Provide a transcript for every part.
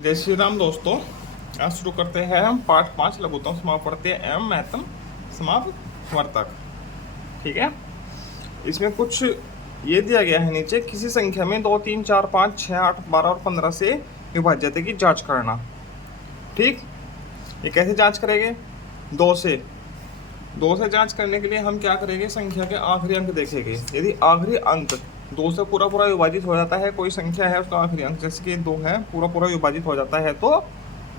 जय श्री राम दोस्तों। आज शुरू करते हैं हम पाठ 5 लघुत्तम समापवर्ती एवं महत्तम समापवर्तक। ठीक है, इसमें कुछ ये दिया गया है नीचे, किसी संख्या में 2, 3, 4, 5, 6, 8, 12 और 15 से विभाज्यता की जांच करना। ठीक, ये कैसे जांच करेंगे? 2 से जांच करने के लिए हम क्या करेंगे? संख्या के आखिरी अंक देखेंगे। यदि आखिरी अंक 2 से पूरा पूरा विभाजित हो जाता है, कोई संख्या है उसका आखिरी अंक जैसे कि 2 है, पूरा पूरा विभाजित हो जाता है, तो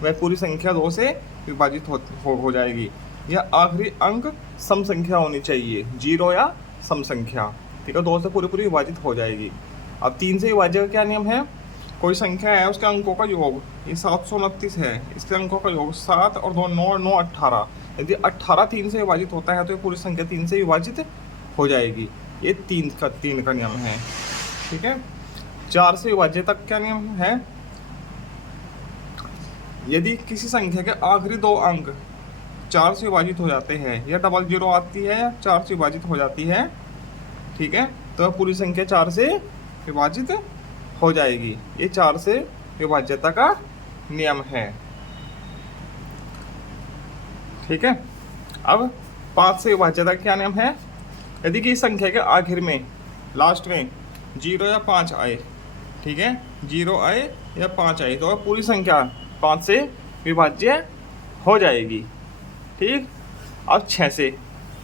वह पूरी संख्या 2 से विभाजित हो जाएगी। यह आखिरी अंक सम संख्या होनी चाहिए, 0 या सम संख्या। ठीक है, 2 से पूरी पूरी विभाजित हो जाएगी। अब 3 से विभाज्य का क्या नियम है? कोई संख्या है, उसके अंकों का योग, ये 729 है, इसके अंकों का योग 7 और 2 9, 9 18। यदि 18 3 से विभाजित होता है तो ये पूरी संख्या 3 से विभाजित हो जाएगी। ये 3 का नियम है। ठीक है, 4 से विभाज्य तक क्या नियम है? यदि किसी संख्या के आखिरी 2 अंक 4 से विभाजित हो जाते हैं, या डबल 0 आती है या 4 से विभाजित हो जाती है, ठीक है, तो पूरी संख्या 4 से विभाजित हो जाएगी। ये 4 से विभाज्यता का नियम है। ठीक है, अब 5 से विभाज्यता का क्या नियम है? यदि किसी संख्या के आखिर में लास्ट में 0 या 5 आए, ठीक है, 0 आए या 5 आए, तो पूरी संख्या 5 से विभाज्य हो जाएगी। ठीक, अब 6 से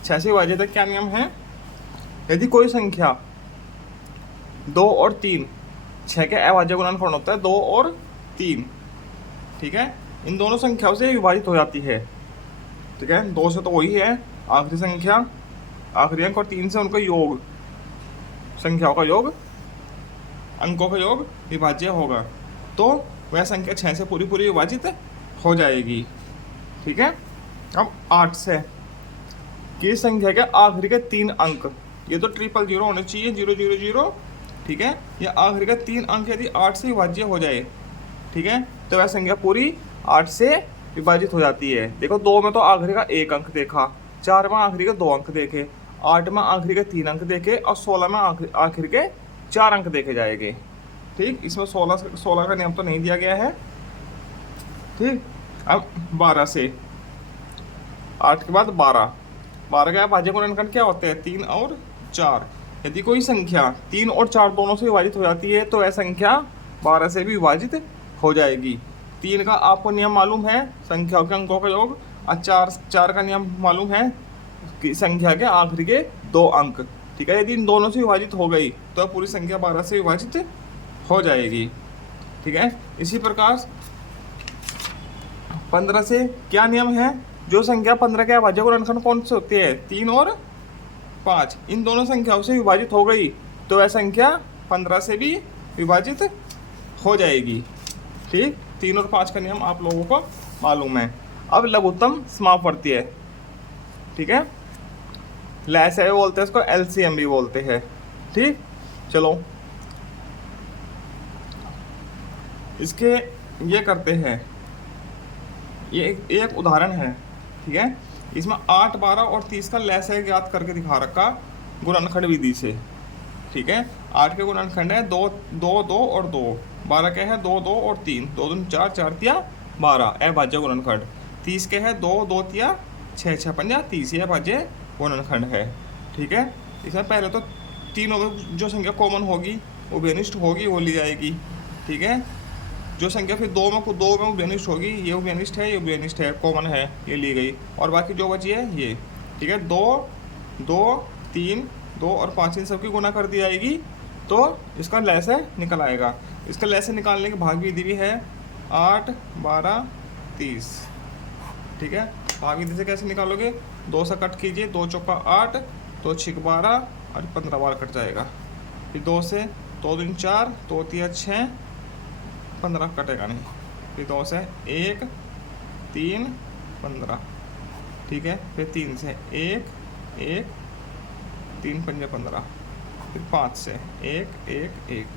विभाज्यता क्या नियम है? यदि कोई संख्या 2 और 3, 6 के अभाज्य गुणनफल होता है 2 और 3, ठीक है, इन दोनों संख्याओं से विभाजित हो जाती है। ठीक है, 2 से तो वही है आखिरी संख्या, आखिरी अंक, और 3 से उनका योग, संख्याओं का योग, अंकों का योग विभाज्य होगा, तो वह संख्या 6 से पूरी पूरी विभाजित हो जाएगी। ठीक है, अब 8 से किसी संख्या के आखिरी के 3 अंक, ये तो 000 होने चाहिए, 000, ठीक है, ये आखिरी के 3 अंक यदि 8 से विभाज्य हो जाए, ठीक है, तो वह संख्या पूरी 8 से विभाजित हो जाती है। देखो, 2 में तो आखिरी का 1 अंक देखा, 4 में आखिरी के 2 अंक देखे, 8 में आखिरी के 3 अंक देखे, और 16 में आखिरी के 4 अंक देखे जाएंगे। ठीक, इसमें 16 का नियम तो नहीं दिया गया है। ठीक, अब 12 से, 8 के बाद 12 का भाज्य गुणनखंड क्या होते हैं? 3 और 4। यदि कोई संख्या 3 और 4 दोनों से विभाजित हो जाती है, तो वह संख्या 12 से भी विभाजित हो जाएगी। 3 का आपको नियम मालूम है, संख्याओं के अंकों का योग, और 4 का नियम मालूम है कि संख्या के आखिरी के 2 अंक। ठीक है, यदि इन दोनों से विभाजित हो गई तो पूरी संख्या 12 से विभाजित हो जाएगी। ठीक है, इसी प्रकार 15 से क्या नियम है? जो संख्या 15 के अभाज्य गुणनखंड कौन से होते हैं? 3 और 5, इन दोनों संख्याओं से विभाजित हो गई तो वह संख्या 15 से भी विभाजित हो जाएगी। ठीक, 3 और 5 का नियम आप लोगों को मालूम है। अब लघुत्तम समापवर्ती है, ठीक है, लैस है बोलते हैं इसको, एलसीएम भी बोलते हैं। ठीक, चलो इसके ये करते हैं, ये एक उदाहरण है। ठीक है, इसमें 8, 12 और 30 का लैस ज्ञात करके दिखा रखा गुणनखंड विधि से। ठीक है, 8 के गुणनखंड है 2, 2, 2 और 2, 12 के है 2, 2 और 3, 2 दूनी 4, 4 तिया 12 अभाज्य गुणनखंड, 30 के है 2, 2 तिया 6, 6 पंजा 30, ये अभाज्य गुणनखंड है। ठीक है, इसमें पहले तो तीनों में जो संख्या कॉमन होगी वो बेनिष्ठ होगी, वो ली जाएगी। ठीक है, जो संख्या फिर 2 में बेनिष्ठ होगी, ये बेनिष्ठ है, ये बेनिष्ठ है, कॉमन है, ये ली गई, और बाकी जो बची है ये। ठीक है, 2, 2, 3, 2 और 5 इन सबकी गुणा कर दी जाएगी, तो इसका लैसे निकल आएगा। इसका लैसे निकालने की भाग विधि भी है 8, 12, 30। ठीक है, भाग विधि से कैसे निकालोगे? 2 से कट कीजिए, 2 चौका 8, 2 6 12 और 15 बार कट जाएगा। फिर 2 से 2 दूनी 4, 2 तिया 6, 15 कटेगा नहीं। फिर 2 से 1, 3, 15। ठीक है, फिर 3 से 1, 1, 3 पंजे 15, फिर 5 से 1, 1, 1,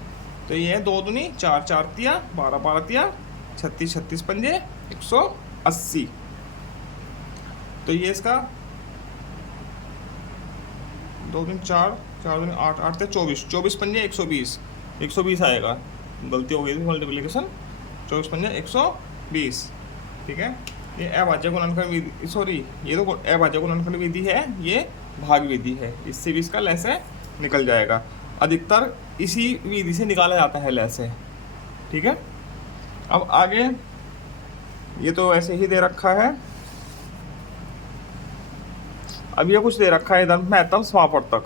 तो ये है 2 दूनी 4, 4 तिया 12, 12 तिया 36, 36 पंजे 180। तो ये इसका 2 दूनी 4, 4 दूनी 8, 8 से 24, 24 पंजे 120, 120 आएगा। गलती हो गई थी, मल्टीप्लिकेशन 24 पंजे 120, ठीक है। ये अभाज्य गुणनफल विधि, सॉरी ये तो अभाज्य गुणनफल विधि है, ये भाग विधि है, इससे भी इसका लैसे निकल जाएगा। अधिकतर इसी विधि से निकाला जाता है लैसे, ठीक है। अब आगे ये तो ऐसे ही दे रखा है। अब ये कुछ दे रखा है इधर, महत्तम समापवर्तक,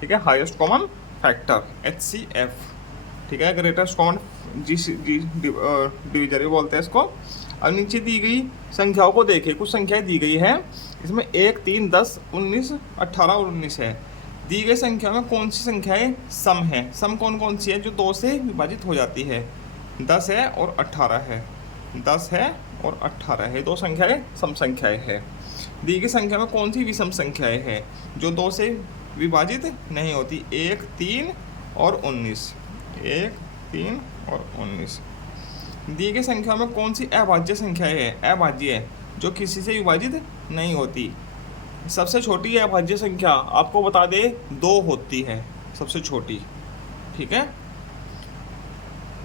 ठीक है, हाईएस्ट कॉमन फैक्टर HCF, ठीक है, ग्रेटेस्ट कॉमन डिविजन भी बोलते हैं इसको। अब नीचे दी गई संख्याओं को देखिए, कुछ संख्याएं दी गई है, इसमें 1, 3, 10, 19, 18 और 19 है। दी गई संख्या में कौन सी संख्याएं सम है? सम कौन कौन सी है जो 2 से विभाजित हो जाती है? 10 है और 18 है, 10 है और 18 है, 2 संख्याएं सम संख्याएं है। दी गई संख्या में कौन सी विषम संख्याएं है जो 2 से विभाजित नहीं होती? 1, 3 और 19, 1, 3 और 19। दी गई संख्या में कौन सी अभाज्य संख्याएं है? अभाज्य है जो किसी से विभाजित नहीं होती। सबसे छोटी अभाज्य संख्या आपको बता दे 2 होती है, सबसे छोटी, ठीक है।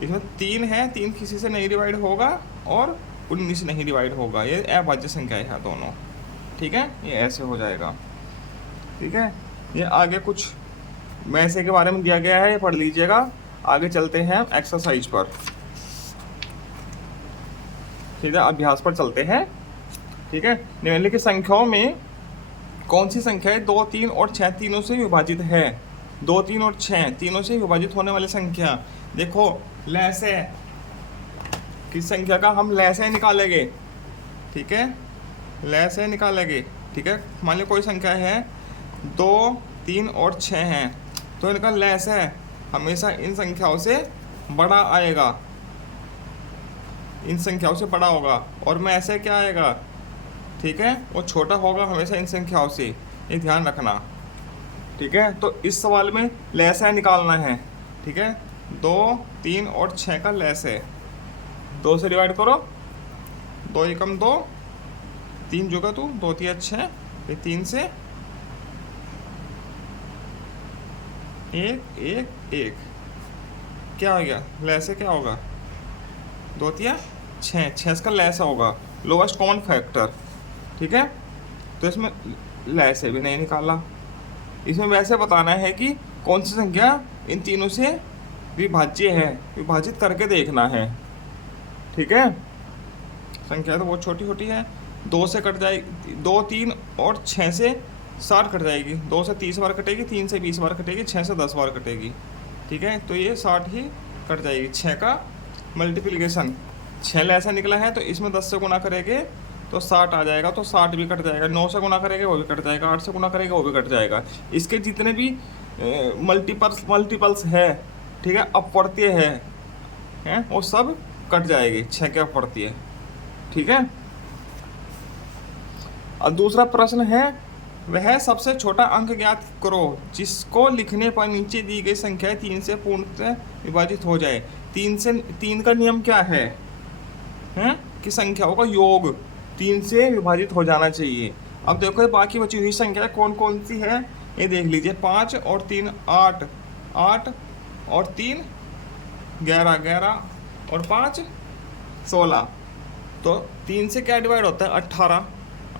इसमें 3 है, 3 किसी से नहीं डिवाइड होगा और 19 नहीं डिवाइड होगा, ये अभाज्य संख्याएं हैं दोनों, ठीक है। ये ऐसे हो जाएगा, ठीक है। ये आगे कुछ मैसे के बारे में दिया गया है, ये पढ़ लीजिएगा। आगे चलते हैं एक्सरसाइज पर, ठीक है, अभ्यास पर चलते हैं, ठीक है। निम्नलिखित संख्याओं में कौन सी संख्याएं 2, 3 और 6 तीनों से विभाजित है? 2, 3 और 6 तीनों से विभाजित होने वाली संख्या। देखो लैसे किस संख्या का हम लैसे निकालेंगे, ठीक है, लैसे निकालेंगे, ठीक है। मान लो कोई संख्या है 2, 3 और 6 हैं, तो इनका लैसे हमेशा इन संख्याओं से बड़ा आएगा, इन संख्याओं से बड़ा होगा, और में ऐसे क्या आएगा, ठीक है, वो छोटा होगा हमेशा इन संख्याओं से, ये ध्यान रखना, ठीक है। तो इस सवाल में लैसे निकालना है, ठीक है। 2, 3 और 6 का लैसे 2 से डिवाइड करो, 2 एकम 2, 3 जोगा तू 2 3 6, ये 3 से 1 1 1, क्या हो गया लैसे, क्या होगा 2 3 6, 6 इसका लैसा होगा, लोवेस्ट कॉमन फैक्टर, ठीक है। तो इसमें लैसे भी नहीं निकाला, इसमें वैसे बताना है कि कौन सी संख्या इन तीनों से विभाज्य है, विभाजित करके देखना है, ठीक है। संख्या तो बहुत छोटी छोटी है, 2 से कट जाएगी, 2, 3 और 6 से 60 कट जाएगी, 2 से 30 बार कटेगी, 3 से 20 बार कटेगी, 6 से 10 बार कटेगी, ठीक है। तो ये 60 ही कट जाएगी। 6 का मल्टीप्लिकेशन 6 लैसा निकला है, तो इसमें 10 से गुना करेंगे तो 60 आ जाएगा, तो 60 भी कट जाएगा। 9 से गुना करेंगे वो भी कट जाएगा, 8 से गुना करेंगे वो भी कट जाएगा। इसके जितने भी मल्टीपल्स है, ठीक है, अपवर्तीय है वो सब कट जाएगी 6 के अपवर्तीय, ठीक है। और दूसरा प्रश्न है, वह सबसे छोटा अंक ज्ञात करो जिसको लिखने पर नीचे दी गई संख्याएं 3 से पूर्णतः विभाजित हो जाए। 3 का नियम क्या है, कि संख्याओं का योग 3 से विभाजित हो जाना चाहिए। अब देखो बाकी बची हुई संख्या कौन कौन सी है, ये देख लीजिए। 5 और 3 8, 8 और 3 11, 11 और 5 16। तो 3 से क्या डिवाइड होता है 18,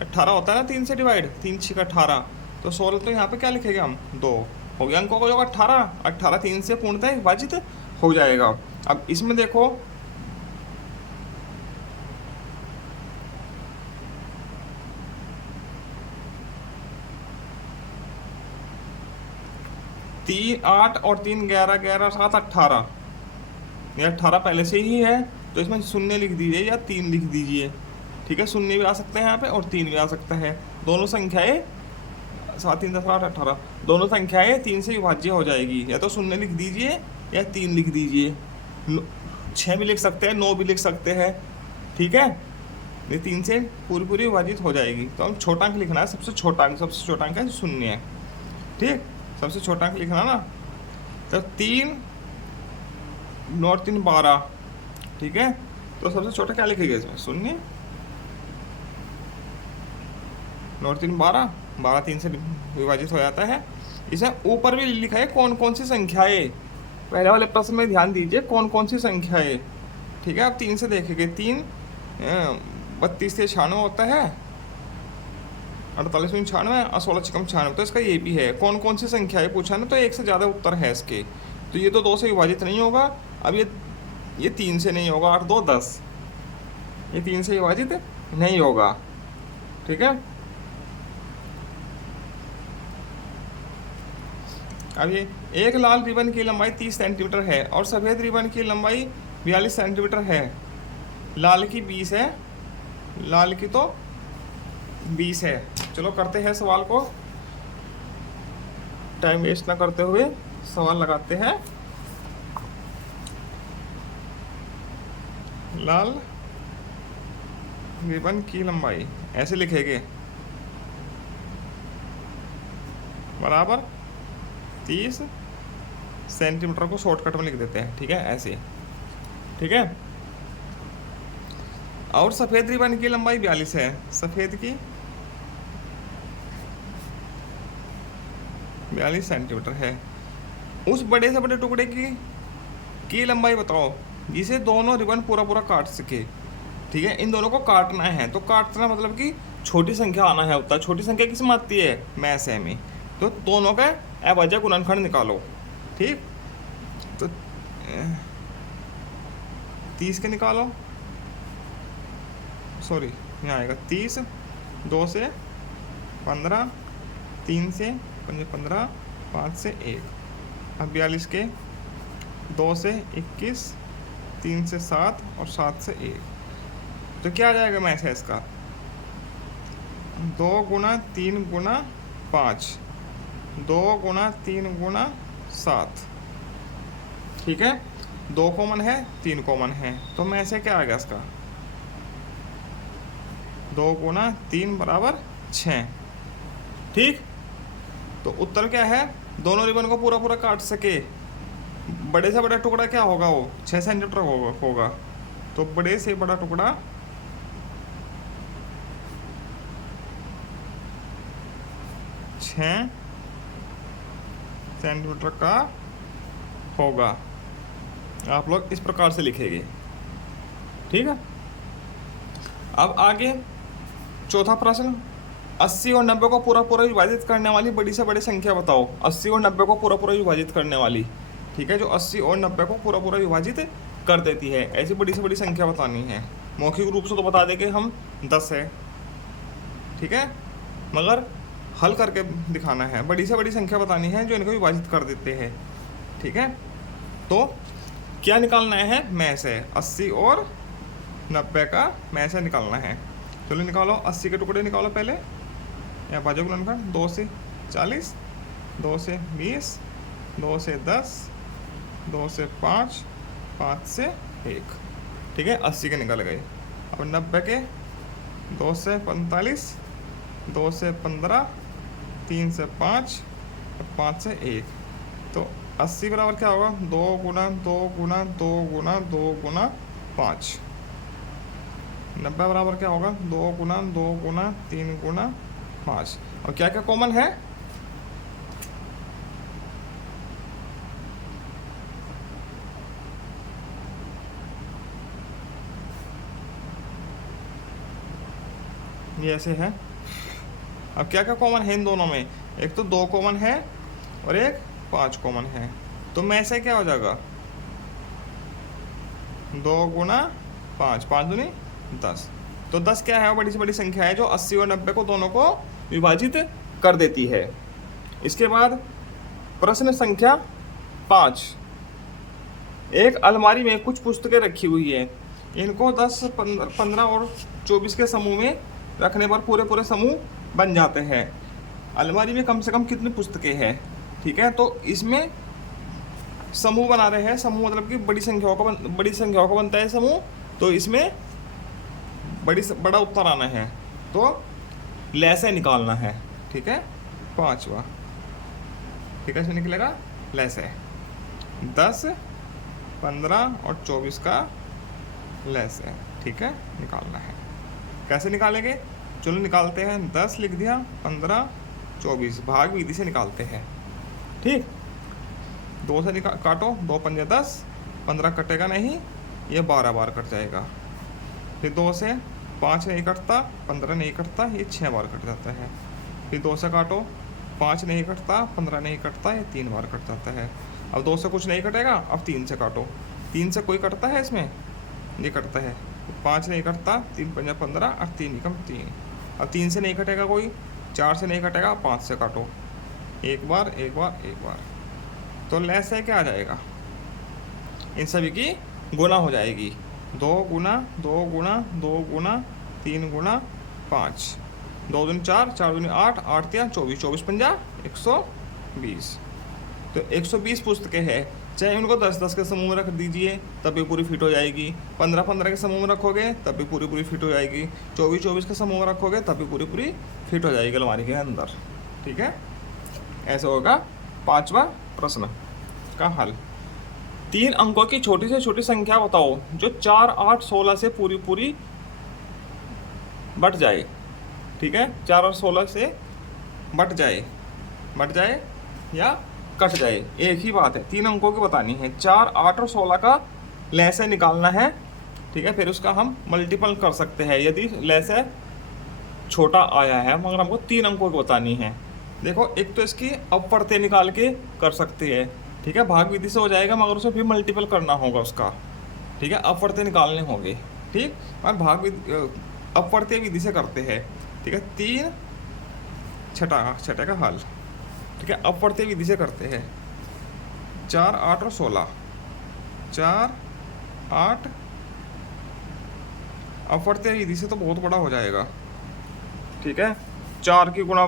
18 होता है ना 3 से डिवाइड, 3 6 18, तो 16। तो यहाँ पे क्या लिखेंगे हम 2, हो गया अंकों का योग 18, 18 3 से पूर्णतः विभाजित हो जाएगा। अब इसमें देखो 3 8 और 3 11, 11 7 18, ये 18 पहले से ही है, तो इसमें 0 लिख दीजिए या 3 लिख दीजिए, ठीक है। 0 भी आ सकते हैं यहाँ पे और 3 भी आ सकता है। दोनों संख्याएं 7 3 10 8 18, दोनों संख्याएं 3 से विभाज्य हो जाएगी, या तो 0 लिख दीजिए या 3 लिख दीजिए। 6 भी लिख सकते हैं, 9 भी लिख सकते हैं, ठीक है। ये 3 से पूरी पूरी विभाजित हो जाएगी। तो हम छोटा अंक लिखना है, सबसे छोटा अंक है 0 है, ठीक, सबसे छोटा अंक लिखना ना। तो 3 9 3 12, ठीक है। तो सबसे छोटा क्या लिखेगा इसमें 0, 9 3 12, 12 3 से विभाजित हो जाता है। इसे ऊपर भी लिखा है कौन कौन सी संख्याएं, पहले वाले प्रश्न में ध्यान दीजिए कौन कौन सी संख्याएं, ठीक है, अब 3 से देखेंगे। 3 32 से 96 होता है, 48 में 96 और 16 छक्कम 96, तो इसका ये भी है। कौन कौन सी संख्या है पूछा ना, तो 1 से ज़्यादा उत्तर है इसके। तो ये तो 2 से विभाजित नहीं होगा। अब ये 3 से नहीं होगा, 8 2 10, ये 3 से विभाजित नहीं होगा। ठीक है, अब ये एक लाल रिबन की लंबाई 30 सेंटीमीटर है और सफ़ेद रिबन की लंबाई 42 सेंटीमीटर है। लाल की 20 है, लाल की तो 20 है। चलो करते हैं सवाल को, टाइम वेस्ट ना करते हुए सवाल लगाते हैं। लाल रिबन की लंबाई ऐसे लिखेंगे, बराबर 30 सेंटीमीटर को शॉर्टकट में लिख देते हैं। ठीक है, ऐसे। ठीक है, और सफ़ेद रिबन की लंबाई 42 है। सफ़ेद की 42 सेंटीमीटर है। उस बड़े से बड़े टुकड़े की लंबाई बताओ जिसे दोनों रिबन पूरा पूरा काट सके। ठीक है, इन दोनों को काटना है, तो काटना मतलब कि छोटी संख्या आना है उत्तर। छोटी संख्या किस में आती है, मैथ में। तो दोनों का अभाज्य गुणनखंड निकालो। ठीक, तो 30 के निकालो, सॉरी यहाँ आएगा 30, 2 से 15, 3 से 15, 5 से 1। अब 42 के 2 से 21, 3 से 7 और 7 से 1। तो क्या आ जाएगा मैथ है इसका, 2 गुना 3 गुना 5, 2 गुना 3 गुना 7। ठीक है, 2 कॉमन है, 3 कॉमन है, तो मैं से क्या आ गया इसका, 2 गुना 3 बराबर 6। ठीक, तो उत्तर क्या है, दोनों रिबन को पूरा पूरा काट सके। बड़े से बड़ा टुकड़ा क्या होगा, वो 6 सेंटीमीटर होगा। तो बड़े से बड़ा टुकड़ा 6 सेंटीमीटर का होगा। आप लोग इस प्रकार से लिखेंगे। ठीक है, अब आगे चौथा प्रश्न, 80 और 90 को पूरा पूरा विभाजित करने वाली बड़ी से बड़ी संख्या बताओ। 80 और 90 को पूरा पूरा विभाजित करने वाली, ठीक है, जो 80 और 90 को पूरा पूरा विभाजित कर देती है, ऐसी बड़ी से बड़ी संख्या बतानी है। मौखिक रूप से तो बता देंगे हम 10 है। ठीक है, मगर हल करके दिखाना है, बड़ी से बड़ी संख्या बतानी है जो इनको विभाजित कर देते हैं। ठीक है, तो क्या निकालना है, में से 80 और 90 का में से निकालना है। चलो निकालो, 80 के टुकड़े निकालो पहले, या भाज्य गुणनखंड, 2 से 40, 2 से 20, 2 से 10, 2 से 5, 5 से 1। ठीक है, 80 के निकल गए। अब 90 के 2 से 45, 2 से 15, 3 से 5, 5 से 1। तो 80 बराबर क्या होगा, 2 गुना 2 गुना 2 गुना 2 गुना 5। 90 बराबर क्या होगा, 2 गुना 2 गुना 3 गुना 5। और क्या क्या कॉमन है, ये ऐसे है। अब क्या क्या कॉमन है इन दोनों में, एक तो 2 कॉमन है और एक 5 कॉमन है। तो में से क्या हो जाएगा, 2 गुना 5, 5 दूनी 10। तो 10 क्या है, बड़ी से बड़ी संख्या है जो 80 और 90 को दोनों को विभाजित कर देती है। इसके बाद प्रश्न संख्या 5, एक अलमारी में कुछ पुस्तकें रखी हुई है। इनको 10, 15 और 24 के समूह में रखने पर पूरे पूरे समूह बन जाते हैं। अलमारी में कम से कम कितनी पुस्तकें हैं। ठीक है, तो इसमें समूह बना रहे हैं। समूह मतलब कि बड़ी संख्याओं का बनता है समूह। तो इसमें बड़ा उत्तर आना है, तो लैसे निकालना है। ठीक है, 5वां, ठीक है, इसमें निकलेगा लैसे 10, 15 और 24 का लैसे। ठीक है, निकालना है। कैसे निकालेंगे, चलो निकालते हैं। 10 लिख दिया, 15, 24 भाग विधि से निकालते हैं। ठीक, 2 से काटो, 2 पंजे 10, 15 कटेगा नहीं, ये 12 बार कट जाएगा। फिर 2 से 5 नहीं कटता, 15 नहीं कटता, ये 6 बार कट जाता है। फिर 2 से काटो, 5 नहीं कटता, 15 नहीं कटता, ये 3 बार कट जाता है। अब 2 से कुछ नहीं कटेगा, अब 3 से काटो। 3 से कोई कटता है इसमें? ये कटता है। 5 नहीं कटता, 3 पंजा 15 और 3 एकम 3। अब 3 से नहीं कटेगा कोई, 4 से नहीं कटेगा, 5 से काटो। एक बार एक बार एक बार, तो लेस है क्या आ जाएगा? इन सभी की गुना हो जाएगी। 2 गुना 2 गुना 2 गुना 3 गुना 5, 2 दूनी 4, 4 दूनी 8, 8 तिया 24, 24 पंजा 120। तो 120 पुस्तकें हैं। चाहे उनको 10-10 के समूह में रख दीजिए तब भी पूरी फिट हो जाएगी। 15-15 के समूह में रखोगे तब भी पूरी फिट हो जाएगी। 24-24 के समूह में रखोगे तब भी पूरी फिट हो जाएगी अलमारी के अंदर। ठीक है, ऐसे होगा 5वां प्रश्न का हल। 3 अंकों की छोटी से छोटी संख्या बताओ जो 4, 8, 16 से पूरी बट जाए। ठीक है, 4 और 16 से बट जाए या कट जाए, एक ही बात है। 3 अंकों की बतानी है। 4, 8 और 16 का लहसे निकालना है। ठीक है, फिर उसका हम मल्टीपल कर सकते हैं यदि लहसे छोटा आया है, मगर हमको 3 अंकों की बतानी है। देखो, एक तो इसकी अपवर्ते निकाल के कर सकते हैं। ठीक है, भाग विधि से हो जाएगा, मगर उसे फिर मल्टीपल करना होगा उसका। ठीक है, अपवर्ते निकालने होंगे। ठीक, और भाग विधि अपवर्ते विधि से करते हैं। ठीक है, 3 छठा का हल। ठीक है, अपवर्ते विधि से करते हैं। 4, 8 और 16, 4, 8 अपवर्ते विधि से तो बहुत बड़ा हो जाएगा। ठीक है, 4 की गुणा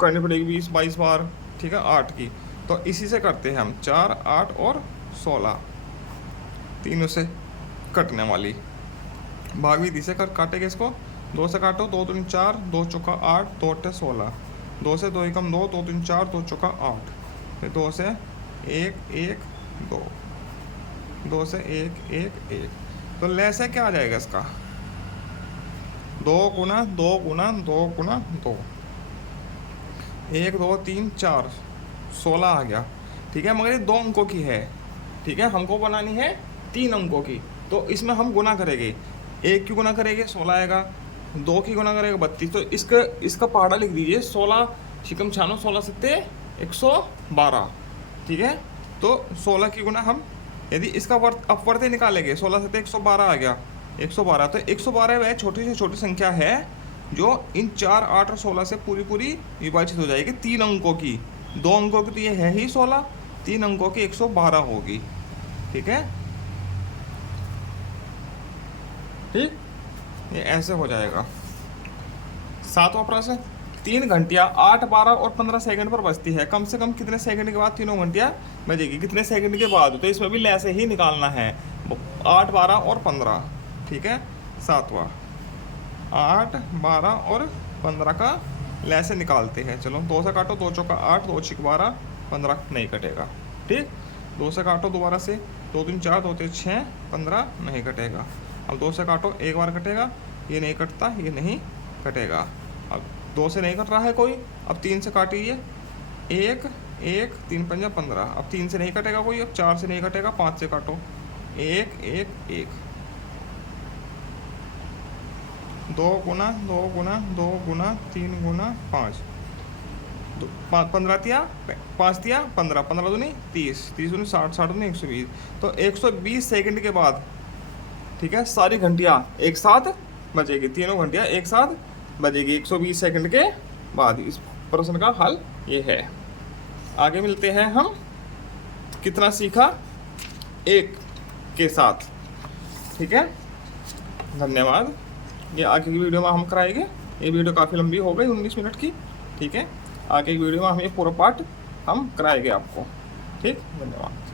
करनी पड़ेगी 20-22 बार। ठीक है, 8 की, तो इसी से करते हैं हम। 4, 8 और 16 तीनों से कटने वाली भाग विधि से काटेंगे इसको। 2 से काटो, 2 दूनी 4, 2 चौका 8, 2 अट्ठे 16, 2 से 2 एकम 2, 2 दूनी 4, 2 चौका 8, फिर 2 से 1 1 2, 2 से 1 1 1। तो लहसे क्या आ जाएगा इसका? 2 गुना 2 गुना 2 गुना 2, 1 2 3 4, 16 आ गया। ठीक है, मगर ये 2 अंकों की है। ठीक है, हमको बनानी है 3 अंकों की, तो इसमें हम गुना करेंगे। 1 की गुना करेंगे 16 आएगा, 2 की गुना करेगा 32। तो इसका पहाड़ा लिख दीजिए। 16 छिकम 96, 16 सत्ते 112। ठीक है, तो 16 की गुना हम यदि इसका अपवर्ते निकालेंगे, 16 सत्ते 112 आ गया, 112। तो 112 वह छोटी से छोटी संख्या है जो इन 4, 8 और 16 से पूरी विभाजित हो जाएगी। 3 अंकों की, 2 अंकों की तो ये है ही 16, 3 अंकों की 112 होगी। ठीक है, ठीक, ये ऐसे हो जाएगा। 7वां प्रश्न। 3 घंटियाँ 8, 12 और 15 सेकंड पर बजती है। कम से कम कितने सेकंड के बाद तीनों घंटियाँ बजेगी? कितने सेकंड के बाद? तो इसमें भी लहसे ही निकालना है। 8, 12 और 15। ठीक है, 7वां 8, 12 और 15 का लहसे निकालते हैं। चलो, 2 से काटो, 2 चौका 8, 2 छिक 12, 15 नहीं कटेगा। ठीक, 2 से काटो दोबारा से, 2 दूनी 4, 2 3 6, 15 नहीं कटेगा। अब 2 से काटो, एक बार कटेगा, ये नहीं कटता, ये नहीं कटेगा। अब 2 से नहीं कट रहा है कोई, अब 3 से काटिए। 1 1 3 पंजा 15। अब 3 से नहीं कटेगा कोई, अब 4 से नहीं कटेगा, 5 से काटो। 1 1 1, 2 गुना 2 गुना 2 गुना 3 गुना 5, 15 तिया 5 तिया 15, 15 दूनी 30, 30 दूनी 60, 60 दूनी 120। तो 120 सेकंड के बाद, ठीक है, सारी घंटियाँ एक साथ बजेगी। तीनों घंटियाँ एक साथ बजेगी 120 सेकंड के बाद। इस प्रश्न का हल ये है। आगे मिलते हैं हम। कितना सीखा एक के साथ। ठीक है, धन्यवाद। ये आगे की वीडियो में हम कराएंगे। ये वीडियो काफ़ी लंबी हो गई, 19 मिनट की। ठीक है, आगे की वीडियो में हम ये पूरा पार्ट हम कराएंगे आपको। ठीक, धन्यवाद।